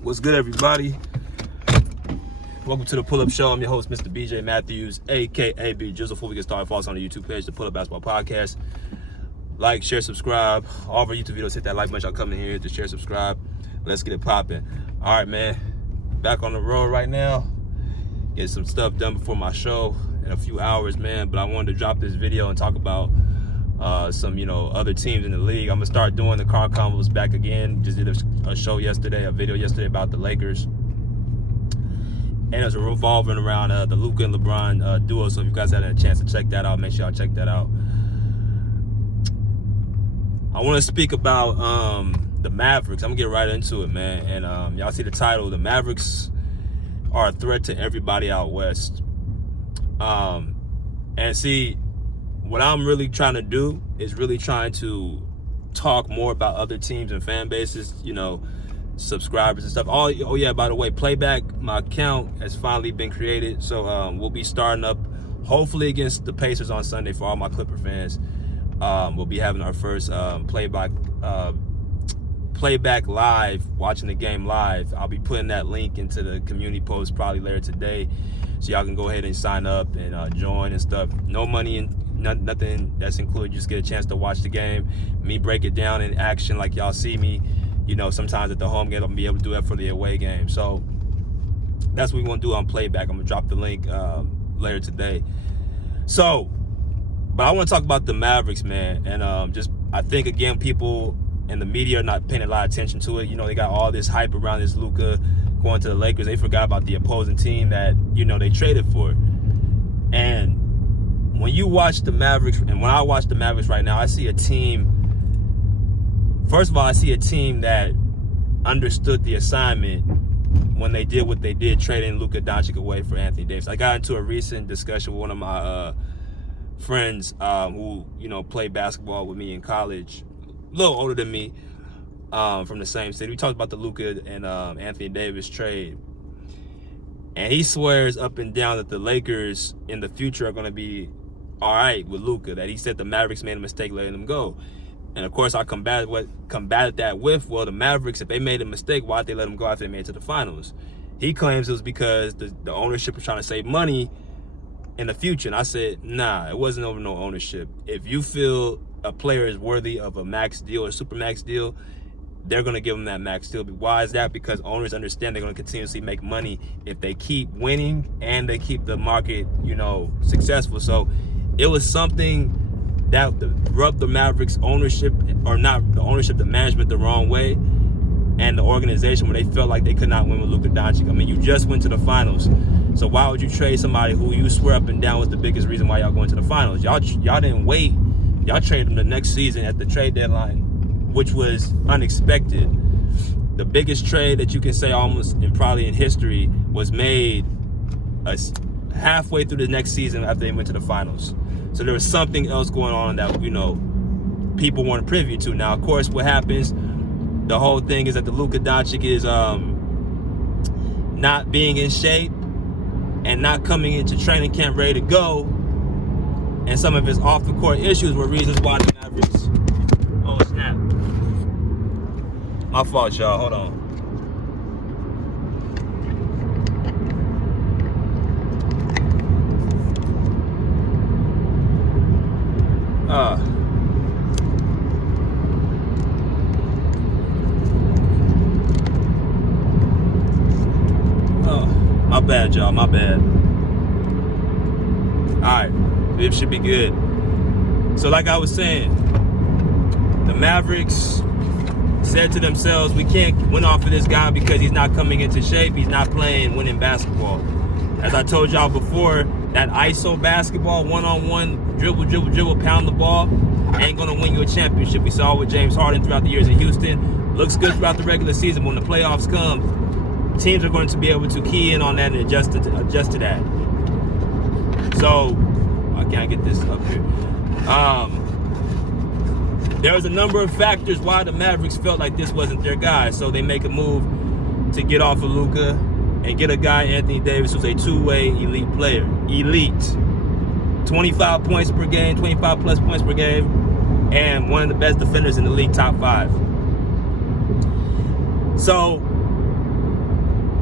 What's good, everybody? Welcome to the Pull-Up Show. I'm your host, Mr. BJ Matthews, a.k.a. B Jizzle. Before we get started, follow us on the YouTube page, the Pull-Up Basketball Podcast. Like, share, subscribe. All of our YouTube videos, hit that like button. Y'all come in here to share, subscribe. Let's get it popping. All right, man. Back on the road right now. Get some stuff done before my show in a few hours, man. But I wanted to drop this video and talk about some, other teams in the league. I'm going to start doing the car combos back again. Just did a show yesterday, a video yesterday about the Lakers. And it was revolving around the Luka and LeBron duo. So if you guys had a chance to check that out, make sure y'all check that out. I want to speak about the Mavericks. I'm going to get right into it, man. And y'all see the title. The Mavericks are a threat to everybody out west. And see, what I'm really trying to do is really trying to talk more about other teams and fan bases, subscribers and stuff. Oh yeah, by the way, playback, my account has finally been created. So we'll be starting up hopefully against the Pacers on Sunday for all my Clipper fans. We'll be having our first playback live, watching the game live. I'll be putting that link into the community post probably later today, so y'all can go ahead and sign up and join and stuff. No money and nothing that's included. You just get a chance to watch the game, me break it down in action like y'all see me. Sometimes at the home game, I'll be able to do that for the away game. So that's what we want to do on playback. I'm gonna drop the link later today. So, but I want to talk about the Mavericks, man, and I think again people and the media are not paying a lot of attention to it. They got all this hype around this Luka going to the Lakers. They forgot about the opposing team that they traded for. And when you watch the Mavericks, and when I watch the Mavericks right now, I see a team. First of all, I see a team that understood the assignment when they did what they did, trading Luka Doncic away for Anthony Davis. I got into a recent discussion with one of my friends who played basketball with me in college, a little older than me, from the same city. We talked about the Luka and Anthony Davis trade, and he swears up and down that the Lakers in the future are going to be all right with Luka. That he said the Mavericks made a mistake letting him go. And of course, I combated that with, well, the Mavericks, if they made a mistake, why'd they let him go after they made it to the finals? He claims it was because the ownership was trying to save money in the future. And I said, nah, it wasn't over no ownership. If you feel a player is worthy of a max deal or super max deal, they're going to give them that max deal. Why is that? Because owners understand they're going to continuously make money if they keep winning and they keep the market, successful. So it was something that rubbed the Mavericks ownership, or not the ownership, the management the wrong way, and the organization when they felt like they could not win with Luka Doncic. I mean, you just went to the finals, so why would you trade somebody who you swear up and down was the biggest reason why y'all going to the finals? Y'all didn't wait. Y'all traded them the next season at the trade deadline, which was unexpected. The biggest trade that you can say almost probably in history was made halfway through the next season after they went to the finals. So there was something else going on that, people weren't privy to. Now, of course, what happens, the whole thing is that the Luka Doncic is not being in shape and not coming into training camp ready to go. And some of his off-the-court issues were reasons why the Mavericks... Oh, snap. My fault, y'all. Hold on. My bad, y'all. My bad. All right. It should be good. So like I was saying, the Mavericks said to themselves, we can't win off of this guy because he's not coming into shape. He's not playing winning basketball. As I told y'all before, that ISO basketball, one-on-one, dribble, pound the ball, ain't going to win you a championship. We saw with James Harden throughout the years in Houston. Looks good throughout the regular season. When the playoffs come, teams are going to be able to key in on that and adjust to that. So, I can't get this up here. There was a number of factors why the Mavericks felt like this wasn't their guy. So they make a move to get off of Luka and get a guy, Anthony Davis, who's a two-way elite player. Elite. 25 points per game, 25 plus points per game, and one of the best defenders in the league, top 5. So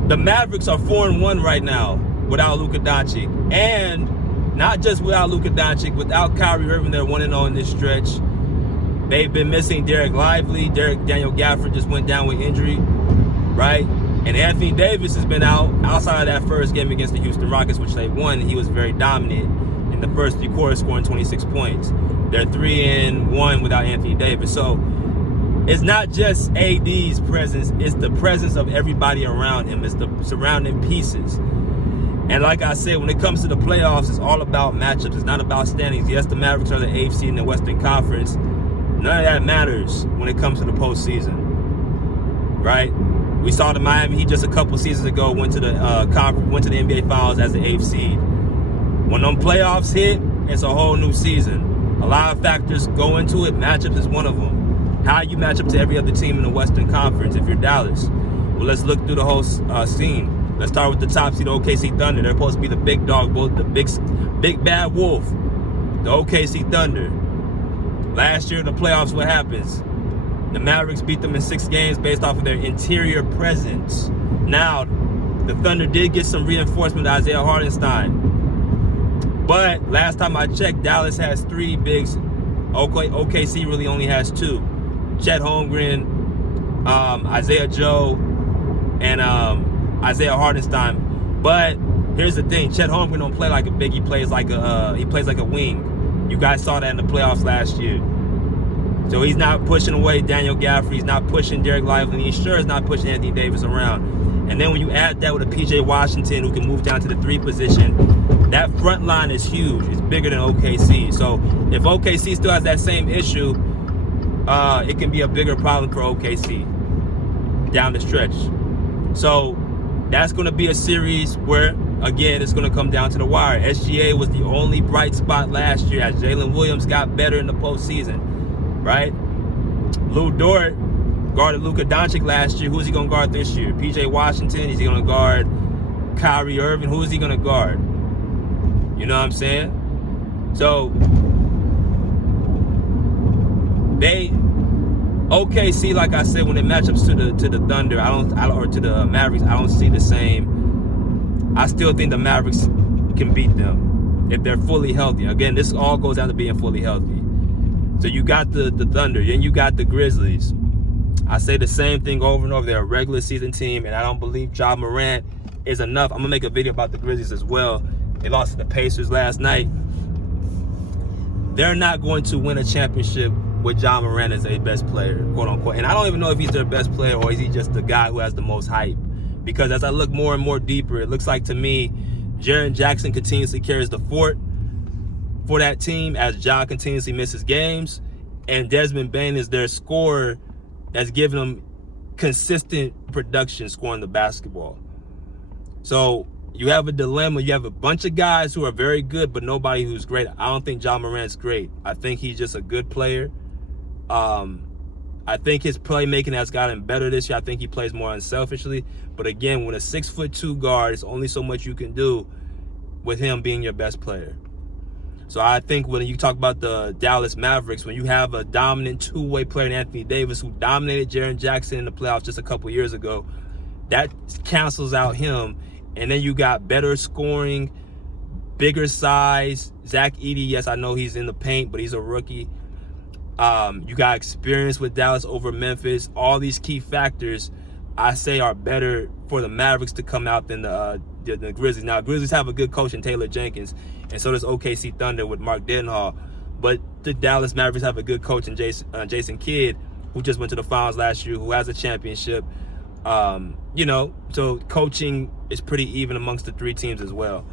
The Mavericks are 4-1 right now without Luka Doncic. And not just without Luka Doncic, without Kyrie Irving, they're 1-0 in this stretch. They've been missing Derek Lively. Daniel Gafford just went down with injury, right? And Anthony Davis has been out outside of that first game against the Houston Rockets, which they won. He was very dominant in the first 3 quarters, scoring 26 points. They're 3-1 without Anthony Davis. So it's not just AD's presence, it's the presence of everybody around him. It's the surrounding pieces. And like I said, when it comes to the playoffs, it's all about matchups. It's not about standings. Yes, the Mavericks are the 8th seed in the Western Conference. None of that matters when it comes to the postseason, right? We saw the Miami Heat just a couple seasons ago went to the NBA Finals as the 8th seed. When them playoffs hit, it's a whole new season. A lot of factors go into it. Matchups is one of them. How you match up to every other team in the Western Conference if you're Dallas. Well, let's look through the whole scene. Let's start with the top seed, OKC Thunder. They're supposed to be the big dog, the big bad wolf, the OKC Thunder. Last year in the playoffs, what happens? The Mavericks beat them in 6 games based off of their interior presence. Now, the Thunder did get some reinforcement with Isaiah Hartenstein. But last time I checked, Dallas has 3 bigs. OKC really only has 2. Chet Holmgren, Isaiah Joe, and Isaiah Hartenstein. But here's the thing: Chet Holmgren don't play like a big. He plays like a wing. You guys saw that in the playoffs last year. So he's not pushing away Daniel Gafford. He's not pushing Derek Lively. He sure is not pushing Anthony Davis around. And then when you add that with a PJ Washington who can move down to the 3 position, that front line is huge. It's bigger than OKC. So if OKC still has that same issue, it can be a bigger problem for OKC down the stretch. So that's going to be a series where, again, it's going to come down to the wire. SGA was the only bright spot last year as Jalen Williams got better in the postseason, right? Lou Dort guarded Luka Doncic last year. Who is he going to guard this year? PJ Washington? Is he going to guard Kyrie Irving? Who is he going to guard? You know what I'm saying? So OKC, like I said, when it matchups to the Thunder, or to the Mavericks, I don't see the same. I still think the Mavericks can beat them if they're fully healthy. Again, this all goes down to being fully healthy. So you got the Thunder, then you got the Grizzlies. I say the same thing over and over. They're a regular season team, and I don't believe Ja Morant is enough. I'm gonna make a video about the Grizzlies as well. They lost to the Pacers last night. They're not going to win a championship with Ja Morant as a best player, quote unquote. And I don't even know if he's their best player or is he just the guy who has the most hype. Because as I look more and more deeper, it looks like to me, Jaren Jackson continuously carries the fort for that team as Ja continuously misses games. And Desmond Bane is their scorer that's giving them consistent production scoring the basketball. So you have a dilemma. You have a bunch of guys who are very good, but nobody who's great. I don't think Ja Morant's great. I think he's just a good player. I think his playmaking has gotten better this year. I think he plays more unselfishly. But again, when a 6'2" guard, it's only so much you can do with him being your best player. So I think when you talk about the Dallas Mavericks, when you have a dominant 2-way player in Anthony Davis who dominated Jaren Jackson in the playoffs just a couple years ago, that cancels out him. And then you got better scoring, bigger size. Zach Edey, yes, I know he's in the paint, but he's a rookie. You got experience with Dallas over Memphis. All these key factors, I say, are better for the Mavericks to come out than the Grizzlies. Now, Grizzlies have a good coach in Taylor Jenkins, and so does OKC Thunder with Mark Denhall. But the Dallas Mavericks have a good coach in Jason Kidd, who just went to the finals last year, who has a championship. So coaching is pretty even amongst the 3 teams as well.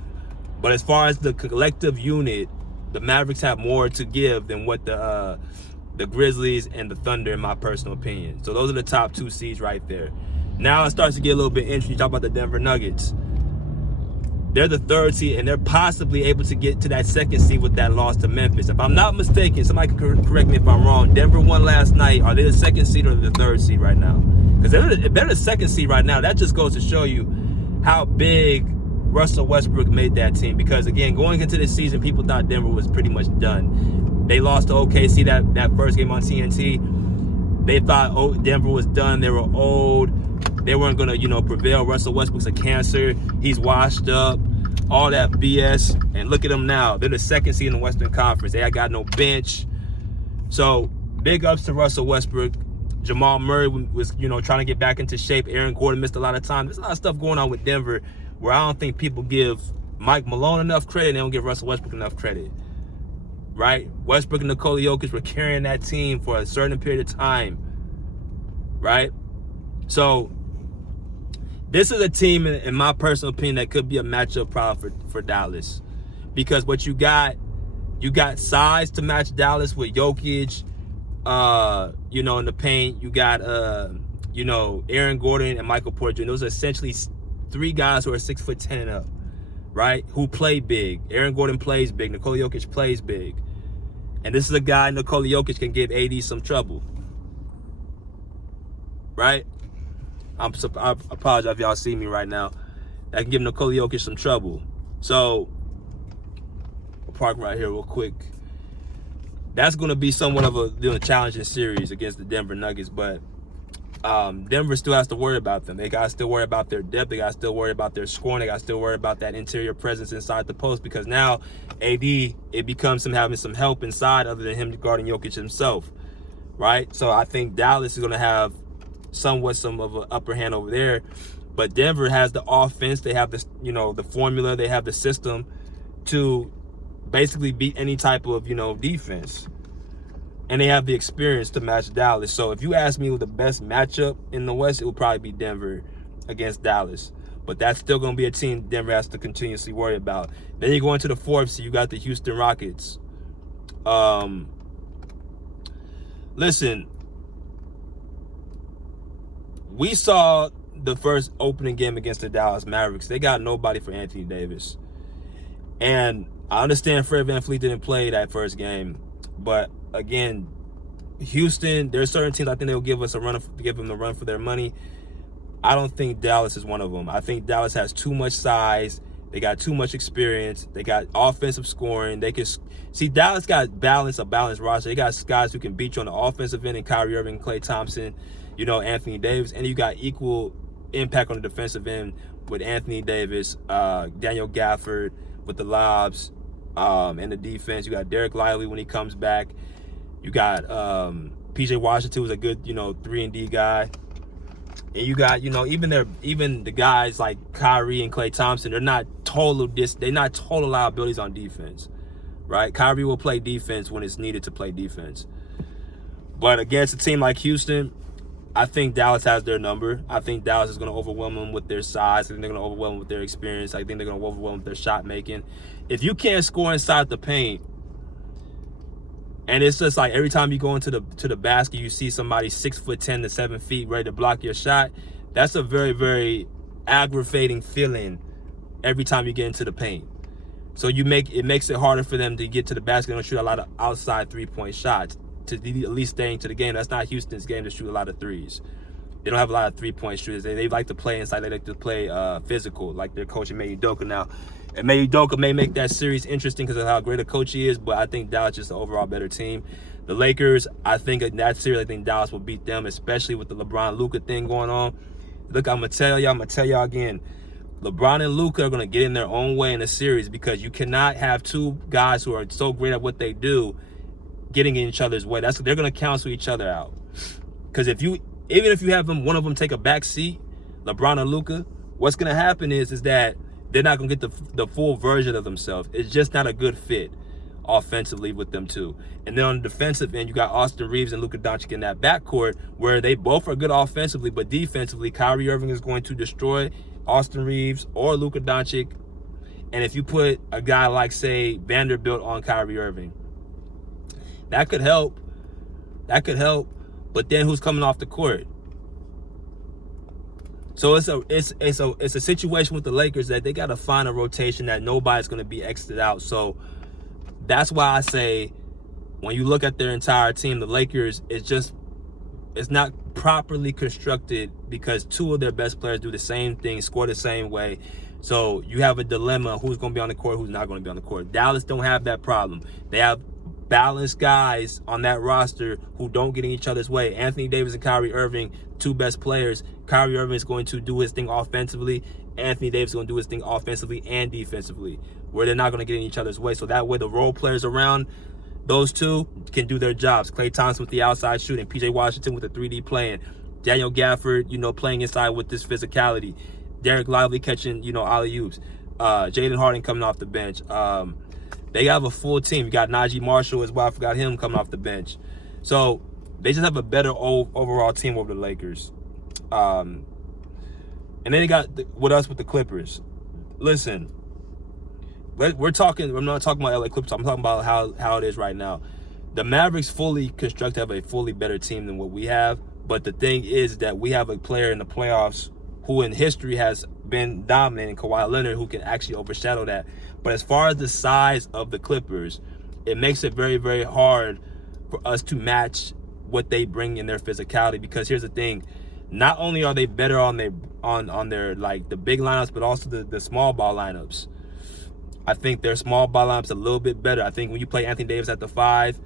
But as far as the collective unit, the Mavericks have more to give than what the Grizzlies and the Thunder, in my personal opinion. So those are the top 2 seeds right there. Now it starts to get a little bit interesting. You talk about the Denver Nuggets. They're the 3rd seed, and they're possibly able to get to that 2nd seed with that loss to Memphis. If I'm not mistaken, somebody can correct me if I'm wrong. Denver won last night. Are they the 2nd seed or the 3rd seed right now? Because if they're the 2nd seed right now, that just goes to show you how big Russell Westbrook made that team. Because, again, going into this season, people thought Denver was pretty much done. They lost to OKC that first game on TNT. They thought Denver was done. They were old. they weren't going to, prevail. Russell Westbrook's a cancer. He's washed up. All that BS. And look at them now. They're the second seed in the Western Conference. They got no bench. So big ups to Russell Westbrook. Jamal Murray was, trying to get back into shape. Aaron Gordon missed a lot of time. There's a lot of stuff going on with Denver where I don't think people give Mike Malone enough credit and they don't give Russell Westbrook enough credit. Right? Westbrook and Nikola Jokic were carrying that team for a certain period of time. Right? So this is a team, in my personal opinion, that could be a matchup problem for Dallas. Because what you got size to match Dallas with Jokic, in the paint. You got, Aaron Gordon and Michael Porter Jr. Those are essentially three guys who are 6'10" and up, right? Who play big. Aaron Gordon plays big. Nikola Jokic plays big. And this is a guy, Nikola Jokic, can give AD some trouble. Right? I apologize if y'all see me right now. I can give Nikola Jokic some trouble. So, I'll park right here real quick. That's going to be somewhat of a challenging series against the Denver Nuggets, but Denver still has to worry about them. They got to still worry about their depth. They got to still worry about their scoring. They got to still worry about that interior presence inside the post, because now AD, it becomes him having some help inside other than him guarding Jokic himself, right? So I think Dallas is going to have somewhat some of an upper hand over there, but Denver has the offense. They have this, the formula. They have the system to basically beat any type of, defense. And they have the experience to match Dallas. So if you ask me who the best matchup in the West, it would probably be Denver against Dallas. But that's still going to be a team Denver has to continuously worry about. Then you go into the fourth, so you got the Houston Rockets. Listen, we saw the first opening game against the Dallas Mavericks. They got nobody for Anthony Davis. And I understand Fred VanVleet didn't play that first game, but again, Houston, there are certain teams I think they'll give them the run for their money. I don't think Dallas is one of them. I think Dallas has too much size. They got too much experience. They got offensive scoring. They can see Dallas got a balanced roster. They got guys who can beat you on the offensive end, and Kyrie Irving, Klay Thompson, Anthony Davis, and you got equal impact on the defensive end with Anthony Davis, Daniel Gafford with the lobs, and the defense. You got Derek Lively when he comes back. You got PJ Washington, who's a good 3-and-D guy. And you got even the guys like Kyrie and Klay Thompson, they're not total liabilities on defense, right? Kyrie will play defense when it's needed to play defense. But against a team like Houston, I think Dallas has their number. I think Dallas is going to overwhelm them with their size. I think they're going to overwhelm them with their experience. I think they're going to overwhelm them with their shot making. If you can't score inside the paint, and it's just like every time you go into the basket, you see somebody 6'10" to 7 feet ready to block your shot. That's a very, very aggravating feeling every time you get into the paint. So it makes it harder for them to get to the basket. They don't shoot a lot of outside 3-point shots to at least staying to the game. That's not Houston's game to shoot a lot of threes. They don't have a lot of 3-point shooters. They like to play inside. They like to play physical, like their coach Ime Udoka now. And Ime Udoka may make that series interesting because of how great a coach he is, but I think Dallas is the overall better team. The Lakers, I think in that series, I think Dallas will beat them, especially with the LeBron-Luka thing going on. Look, I'm going to tell y'all again, LeBron and Luka are going to get in their own way in a series, because you cannot have two guys who are so great at what they do getting in each other's way. They're going to cancel each other out. Because even if you have one of them take a back seat, LeBron and Luka, what's going to happen is that they're not going to get the full version of themselves. It's just not a good fit offensively with them two. And then on the defensive end, you got Austin Reeves and Luka Doncic in that backcourt, where they both are good offensively, but defensively, Kyrie Irving is going to destroy Austin Reeves or Luka Doncic. And if you put a guy like, say, Vanderbilt on Kyrie Irving, that could help. But then who's coming off the court? So it's a situation with the Lakers that they got to find a rotation that nobody's going to be exited out. So that's why I say, when you look at their entire team, the Lakers, it's not properly constructed, because two of their best players do the same thing, score the same way. So you have a dilemma: who's going to be on the court, who's not going to be on the court. Dallas don't have that problem. They have balanced guys on that roster who don't get in each other's way. Anthony Davis and Kyrie Irving, two best players. Kyrie Irving is going to do his thing offensively. Anthony Davis is going to do his thing offensively and defensively, where they're not going to get in each other's way. So that way the role players around those two can do their jobs. Klay Thompson with the outside shooting, PJ Washington with the 3D playing, Daniel Gafford, playing inside with this physicality, Derek Lively catching, alley-oops, Jaden Harden coming off the bench. They have a full team. You got Najee Marshall as well. I forgot him coming off the bench. So they just have a better overall team over the Lakers. And then they got with us with the Clippers. Listen, I'm not talking about LA Clippers. I'm talking about how it is right now. The Mavericks fully constructed have a fully better team than what we have. But the thing is that we have a player in the playoffs who in history has been dominating, Kawhi Leonard, who can actually overshadow that. But as far as the size of the Clippers, it makes it very, very hard for us to match what they bring in their physicality. Because here's the thing, not only are they better on their like the big lineups, but also the small ball lineups. I think their small ball lineups a little bit better. I think when you play Anthony Davis at the 5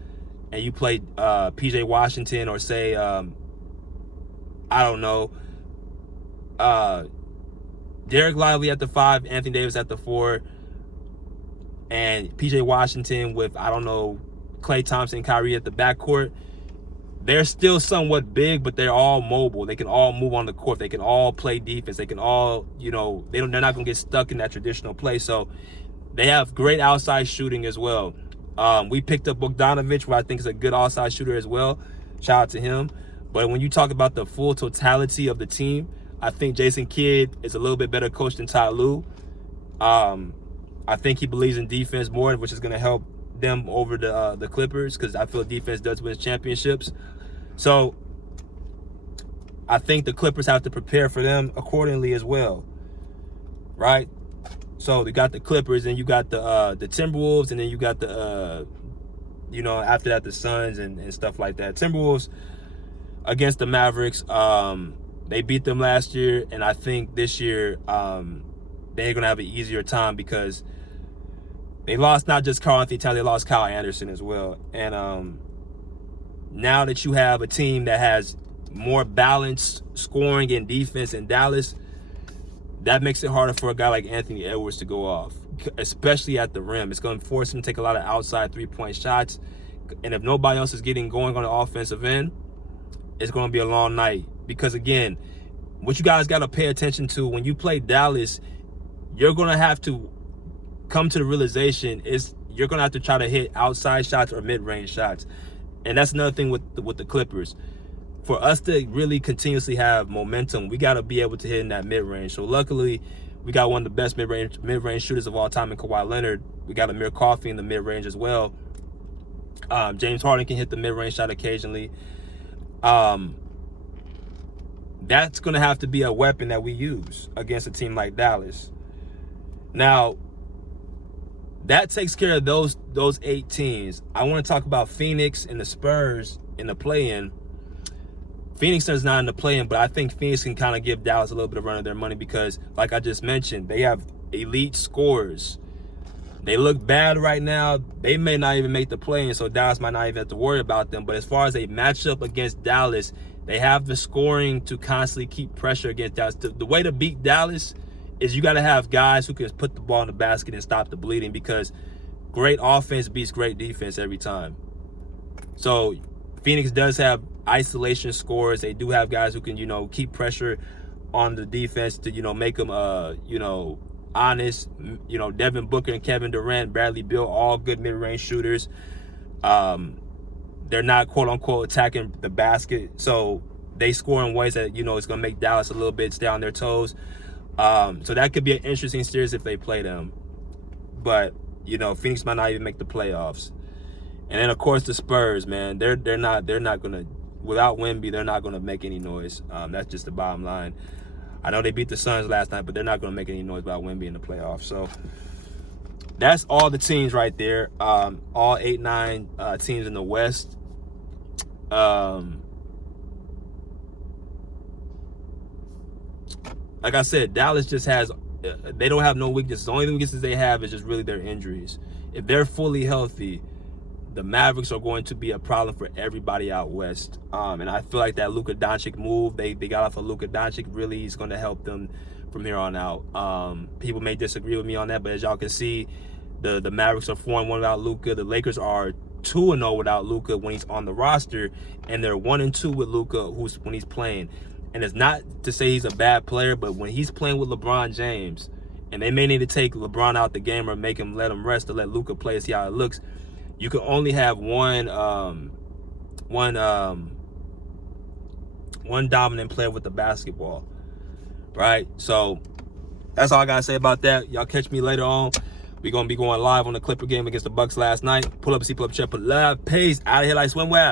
and you play PJ Washington or say Derek Lively at the 5, Anthony Davis at the 4, and PJ Washington with, Klay Thompson, Kyrie at the backcourt, they're still somewhat big, but they're all mobile. They can all move on the court. They can all play defense. They can all, they're not going to get stuck in that traditional play. So they have great outside shooting as well. We picked up Bogdanovic, who I think is a good outside shooter as well. Shout out to him. But when you talk about the full totality of the team, I think Jason Kidd is a little bit better coach than Ty Lue. I think he believes in defense more, which is going to help them over the Clippers, because I feel defense does win championships. So I think the Clippers have to prepare for them accordingly as well, right? So they got the Clippers, and you got the Timberwolves, and then you got the after that the Suns and stuff like that. Timberwolves against the Mavericks, they beat them last year, and I think this year they're gonna have an easier time because they lost not just Karl Anthony Towns, they lost Kyle Anderson as well. And now that you have a team that has more balanced scoring and defense in Dallas, that makes it harder for a guy like Anthony Edwards to go off, especially at the rim. It's going to force him to take a lot of outside three-point shots. And if nobody else is getting going on the offensive end, it's going to be a long night. Because, again, what you guys got to pay attention to when you play Dallas, you're going to have to come to the realization is you're going to have to try to hit outside shots or mid-range shots. And that's another thing with the Clippers. For us to really continuously have momentum, we got to be able to hit in that mid-range. So luckily, we got one of the best mid-range shooters of all time in Kawhi Leonard. We got Amir Coffey in the mid-range as well. James Harden can hit the mid-range shot occasionally. That's going to have to be a weapon that we use against a team like Dallas. Now, that takes care of those 8 teams. I want to talk about Phoenix and the Spurs in the play-in. Phoenix is not in the play-in, but I think Phoenix can kind of give Dallas a little bit of run of their money because, like I just mentioned, they have elite scorers. They look bad right now. They may not even make the play-in, so Dallas might not even have to worry about them. But as far as a matchup against Dallas, they have the scoring to constantly keep pressure against Dallas. The way to beat Dallas is you got to have guys who can put the ball in the basket and stop the bleeding, because great offense beats great defense every time. So Phoenix does have isolation scores. They do have guys who can, keep pressure on the defense to, make them, honest. Devin Booker and Kevin Durant, Bradley Beal, all good mid-range shooters. They're not, quote-unquote, attacking the basket. So they score in ways that, it's going to make Dallas a little bit stay on their toes. So that could be an interesting series if they play them. But, Phoenix might not even make the playoffs. And then, of course, the Spurs, man. They're not going to, without Wemby, they're not going to make any noise. That's just the bottom line. I know they beat the Suns last night, but they're not going to make any noise without Wemby in the playoffs. So that's all the teams right there. All 8-9 teams in the West. Like I said, Dallas just has, they don't have no weaknesses. The only weaknesses they have is just really their injuries. If they're fully healthy, the Mavericks are going to be a problem for everybody out west. And I feel like that Luka Doncic move, they got off of Luka Doncic, really is going to help them from here on out. People may disagree with me on that, but as y'all can see, the Mavericks are 4-1 without Luka. The Lakers are 2-0 without Luka when he's on the roster, and they're 1-2 with Luka when he's playing. And it's not to say he's a bad player, but when he's playing with LeBron James, and they may need to take LeBron out the game or let him rest to let Luka play and see how it looks. You can only have one dominant player with the basketball, right? So that's all I gotta say about that. Y'all catch me later on. We're gonna be going live on the Clipper game against the Bucks last night. Pull up, see, pull up, check, pull up. Peace. Out of here like swimwear.